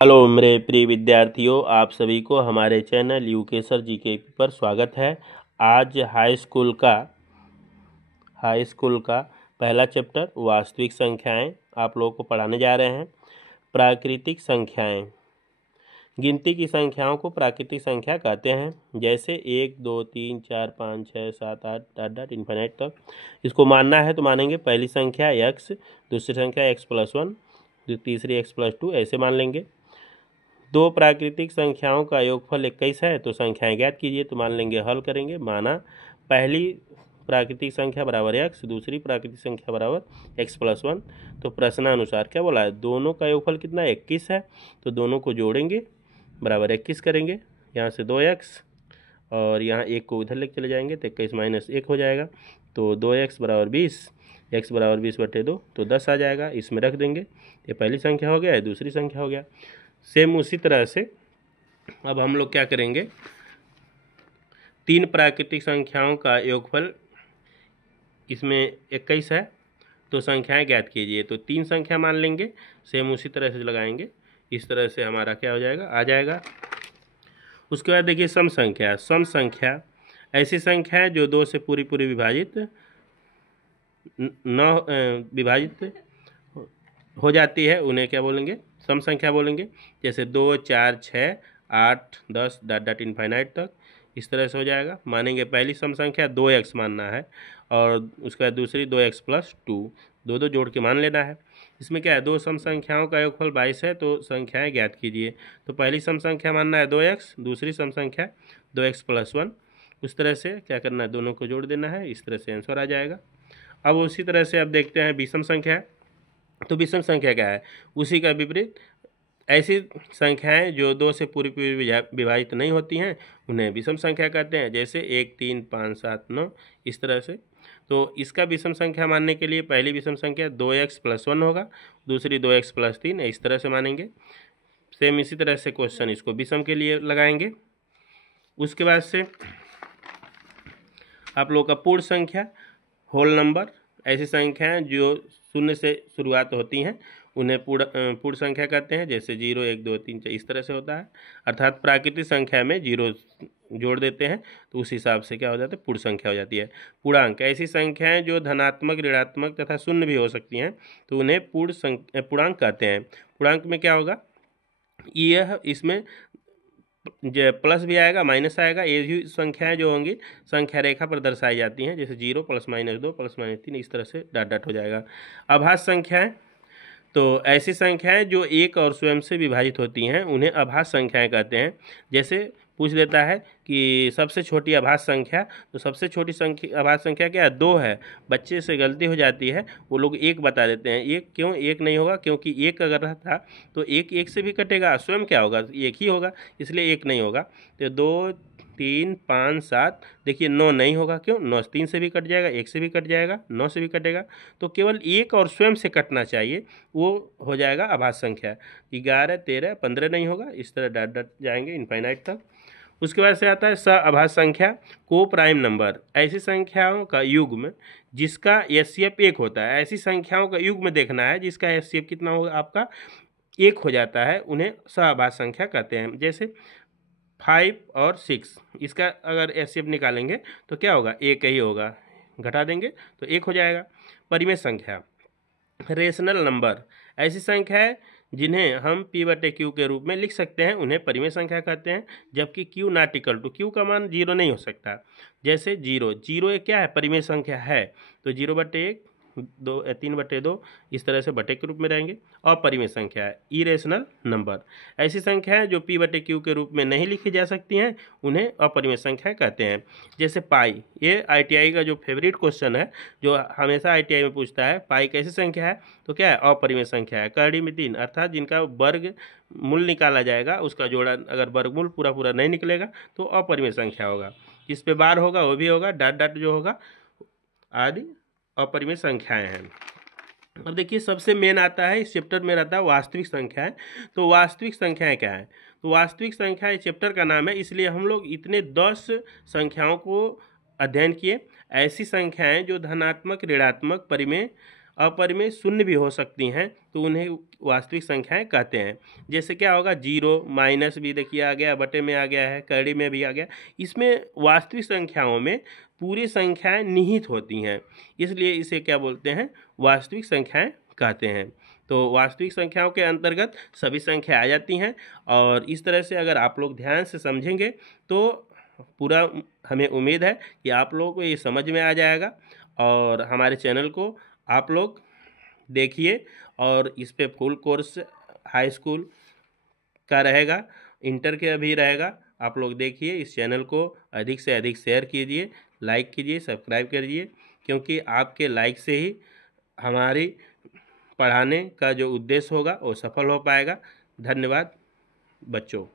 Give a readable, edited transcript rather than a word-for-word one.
Hello मेरे प्रिय विद्यार्थियों, आप सभी को हमारे चैनल यूके सर जीके पर स्वागत है। आज हाई स्कूल का पहला चैप्टर वास्तविक संख्याएं आप लोगों को पढ़ाने जा रहे हैं। प्राकृतिक संख्याएं, गिनती की संख्याओं को प्राकृतिक संख्या कहते हैं। जैसे 1 2 3 4 5 6 7 8 डॉट डॉट इन्फिनिट तक। इसको मानना है तो मानेंगे पहली संख्या x, दूसरी संख्या x+1, तीसरी x+2, ऐसे मान लेंगे। दो प्राकृतिक संख्याओं का योगफल 21 है तो संख्याएं ज्ञात कीजिए, तो मान लेंगे हल करेंगे। माना पहली प्राकृतिक संख्या बराबर x, दूसरी प्राकृतिक संख्या बराबर x+1। तो प्रश्नानुसार क्या बोला है, दोनों का योगफल कितना 21 है, तो दोनों को जोड़ेंगे बराबर 21 करेंगे। यहाँ से 2x और यहाँ एक को इधर लेके चले जाएंगे तो 21 - 1 हो जाएगा। तो 2x बराबर 20, x बराबर 20/2, तो 10 आ जाएगा। इसमें रख देंगे। ये पहली संख्या हो गया, ये दूसरी संख्या हो गया। सेम उसी तरह से अब हम लोग क्या करेंगे, तीन प्राकृतिक संख्याओं का योगफल इसमें 21 है तो संख्याएं ज्ञात कीजिए। तो तीन संख्या मान लेंगे, सेम उसी तरह से लगाएंगे। इस तरह से हमारा क्या हो जाएगा, आ जाएगा। उसके बाद देखिए सम संख्या। सम संख्या ऐसी संख्या है जो 2 से पूरी विभाजित हो जाती है, उन्हें क्या बोलेंगे, सम संख्या बोलेंगे। जैसे 2 4 6 8 10 डॉट डॉट इनफाइनाइट तक। इस तरह से हो जाएगा। मानेंगे पहली सम संख्या 2x मानना है और उसके बाद दूसरी 2x+2, दो जोड़ के मान लेना है। इसमें क्या है, दो सम संख्याओं का योगफल 22 है तो संख्याएं ज्ञात कीजिए। तो पहली सम संख्या मानना है 2x, दूसरी सम संख्या 2x+1। उस तरह से क्या करना है, दोनों को जोड़ देना है। इस तरह से आंसर आ जाएगा। अब उसी तरह से अब देखते हैं विषम संख्या। तो विषम संख्या क्या है, उसी का विपरीत। ऐसी संख्याएं जो 2 से पूरी विभाजित नहीं होती हैं उन्हें विषम संख्या कहते हैं। जैसे 1 3 5 7 9, इस तरह से। तो इसका विषम संख्या मानने के लिए पहली विषम संख्या 2x+1 होगा, दूसरी 2x+3, इस तरह से मानेंगे। सेम इसी तरह से क्वेश्चन इसको विषम के लिए लगाएंगे। उसके बाद से आप लोग का पूर्ण संख्या, होल नंबर, ऐसी संख्याएं जो शून्य से शुरुआत होती हैं उन्हें पूर्ण संख्या कहते हैं। जैसे 0 1 2 3 4, इस तरह से होता है। अर्थात प्राकृतिक संख्या में 0 जोड़ देते हैं तो उस हिसाब से क्या हो जाता है, पूर्ण संख्या हो जाती है। पूर्णांक ऐसी संख्याएं जो धनात्मक, ऋणात्मक तथा शून्य भी हो सकती हैं तो उन्हें पूर्णांक कहते हैं। पूर्णांक में क्या होगा, यह इसमें प्लस भी आएगा, माइनस आएगा। ये भी संख्याएं जो होंगी संख्या रेखा पर दर्शाई जाती हैं। जैसे 0 +-2 +-3, इस तरह से डॉट डॉट हो जाएगा। अभाज्य संख्याएं, तो ऐसी संख्याएं जो एक और स्वयं से विभाजित होती हैं उन्हें अभाज्य संख्याएं कहते हैं। जैसे पूछ देता है कि सबसे छोटी अभाज्य संख्या, तो सबसे छोटी संख्या अभाज्य संख्या क्या है, 2 है। बच्चे से गलती हो जाती है, वो लोग 1 बता देते हैं। एक क्यों, 1 नहीं होगा, क्योंकि 1 अगर रहता तो 1 1 से भी कटेगा, स्वयं क्या होगा, 1 ही होगा, इसलिए 1 नहीं होगा। तो 2 3 5 7, देखिए 9 नहीं होगा, क्यों, 9 3 से भी कट जाएगा, 1 से भी कट जाएगा, 9 से भी कटेगा। तो केवल 1 और स्वयं से कटना चाहिए, वो हो जाएगा अभाज्य संख्या। 11 13 15 नहीं होगा, इस तरह डॉट डॉट जाएंगे इनफाइनाइट तक। उसके बाद से आता है सअभाज्य संख्या, को प्राइम नंबर। ऐसी संख्याओं का युग्म जिसका एचसीएफ 1 होता है। ऐसी संख्याओं का युग्म देखना है जिसका एचसीएफ कितना होगा, आपका 1 हो जाता है, उन्हें सअभाज्य संख्या कहते हैं। जैसे 5 और 6, इसका अगर एचसीएफ निकालेंगे तो क्या होगा, 1 ही होगा, घटा देंगे तो 1 हो जाएगा। परिमेय संख्या, रेशनल नंबर, ऐसी संख्या है जिन्हें हम p/q के रूप में लिख सकते हैं, उन्हें परिमेय संख्या कहते हैं। जबकि q not equal to, q का मान 0 नहीं हो सकता। जैसे 0 एक क्या है, परिमेय संख्या है, तो 0/1 3/2 इस तरह से बटे के रूप में रहेंगे। अपरिमेय संख्या है, इरेशनल नंबर। ऐसी संख्याएं जो p/q के रूप में नहीं लिखी जा सकती हैं उन्हें अपरिमेय संख्या कहते हैं। जैसे पाई, ये ITI का जो फेवरेट क्वेश्चन है, जो हमेशा ITI में पूछता है, पाई कैसी संख्या है, तो क्या है, अपरिमेय संख्या है। करड़ी में 3, अर्थात जिनका वर्ग मूल निकाला जाएगा उसका जोड़ा अगर वर्गमूल पूरा नहीं निकलेगा तो अपरिमेय संख्या होगा। जिस पे बार होगा वो भी होगा, डॉट डॉट जो होगा, आदि अपरिमेय संख्याएं हैं। अब देखिए सबसे मेन आता है इस चैप्टर में रहता है वास्तविक संख्याएं। तो वास्तविक संख्याएं क्या है, तो वास्तविक संख्या इस चैप्टर का नाम है, इसलिए हम लोग इतने 10 संख्याओं को अध्ययन किए। ऐसी संख्याएं जो धनात्मक, ऋणात्मक, परिमेय अपरिमेय शून्य भी हो सकती हैं, तो उन्हें वास्तविक संख्याएं कहते हैं। जैसे क्या होगा, जीरो, माइनस भी देखिए आ गया, बटे में आ गया है, कड़ी में भी आ गया। इसमें वास्तविक संख्याओं में पूरी संख्याएं निहित होती हैं, इसलिए इसे क्या बोलते हैं, वास्तविक संख्याएं कहते हैं। तो वास्तविक संख्याओं के अंतर्गत सभी संख्या आ जाती हैं, और इस तरह से अगर आप लोग ध्यान से समझेंगे तो पूरा हमें उम्मीद है कि आप लोगों को ये समझ में आ जाएगा। और हमारे चैनल को आप लोग देखिए, और इस पे फुल कोर्स हाई स्कूल का रहेगा, इंटर के भी रहेगा। आप लोग देखिए, इस चैनल को अधिक से अधिक शेयर कीजिए, लाइक कीजिए, सब्सक्राइब करिए, क्योंकि आपके लाइक से ही हमारी पढ़ाने का जो उद्देश्य होगा वो सफल हो पाएगा। धन्यवाद बच्चों।